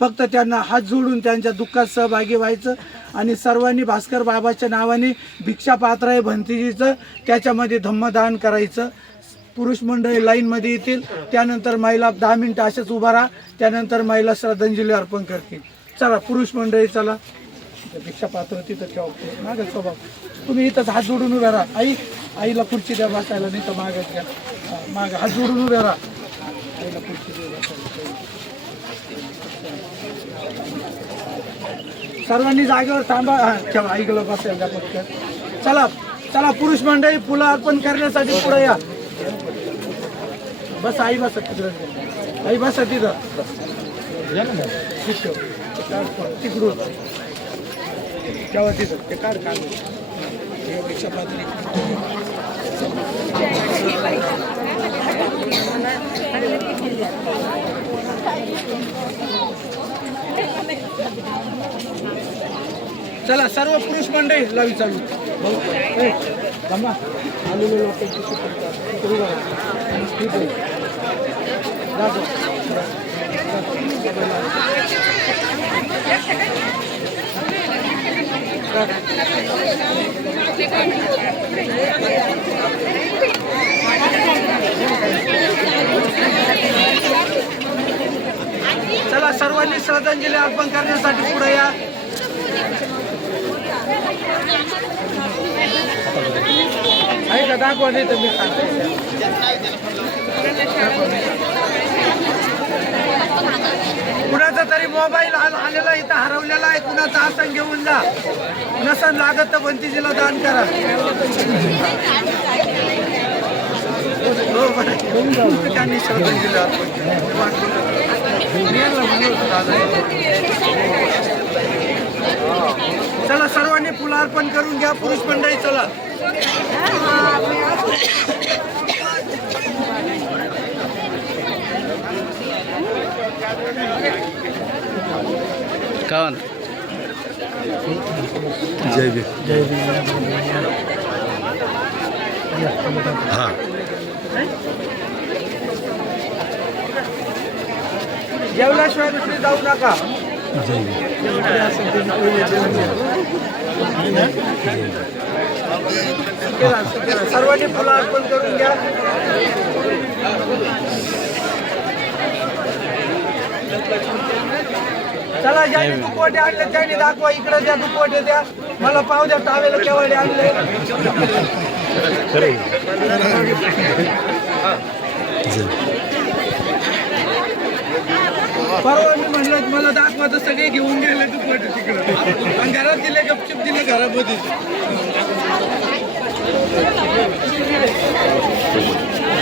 फक्त त्यांना हात जोडून त्यांच्या दुःखात सहभागी व्हायचं आणि सर्वांनी भास्कर बाबाच्या नावाने भिक्षा पात्र भंतीजीचं त्याच्यामध्ये धम्मदान करायचं। पुरुष मंडळी लाईनमध्ये येतील, त्यानंतर महिला 10 मिनिटं असेच उभा राहा, त्यानंतर महिला श्रद्धांजली अर्पण करतील। चला पुरुष मंडळी चला, भिक्षा पात्र तिथं ठेवा मागं स्वभाव, तुम्ही इथंच हात जोडून उभ्या राहा। आईला खुर्ची द्या बसायला, नाही तर मागच घ्या, मागं हात जोडून उभ्या राहा, आईला खुर्ची द्या बसायला। सर्वांनी जागेवर थांबा, ठेवा आईला बसायला पटकन। चला चला पुरुष मंडळी फुलं अर्पण करण्यासाठी पुढे या। बस आई बसा तिकडं, आई बसा तिथं तिकडून तेव्हा तिथं ते काढ काढ भिक्षा पात्री। चला सर्व पुरुष मंडळी लावी चालू जमा आलेले लोकांची चला सर्वांनी श्रद्धांजली अर्पण करण्यासाठी पुढे या। आहे का दाखवा, नाही तर मी कुणाचा तरी मोबाईल आलेला इथं हरवलेला आहे, कुणाचा आसन घेऊन जा, नसन लागत तर भंतीजीला दान करा। त्यांनी श्रद्धांजली अर्पण चला सर्वांनी फुलं अर्पण करून घ्या पुरुष मंडळी। चला कौन जय भीम हाँ जेवल्याशिवाय दुसरी जाऊ नका। सर्वांनी फुलं अर्पण करून घ्या। चला ज्यांनी दुपवटे आणले त्यांनी दाखवा, इकडे द्या दुपवटे द्या, मला पाव द्या टावेला केवढे आणले। परवा मी म्हणलं मला दाखवा तर सगळे घेऊन गेले दुपवटे तिकडे, आणि घरात दिले गपचूप दिले घरामध्ये।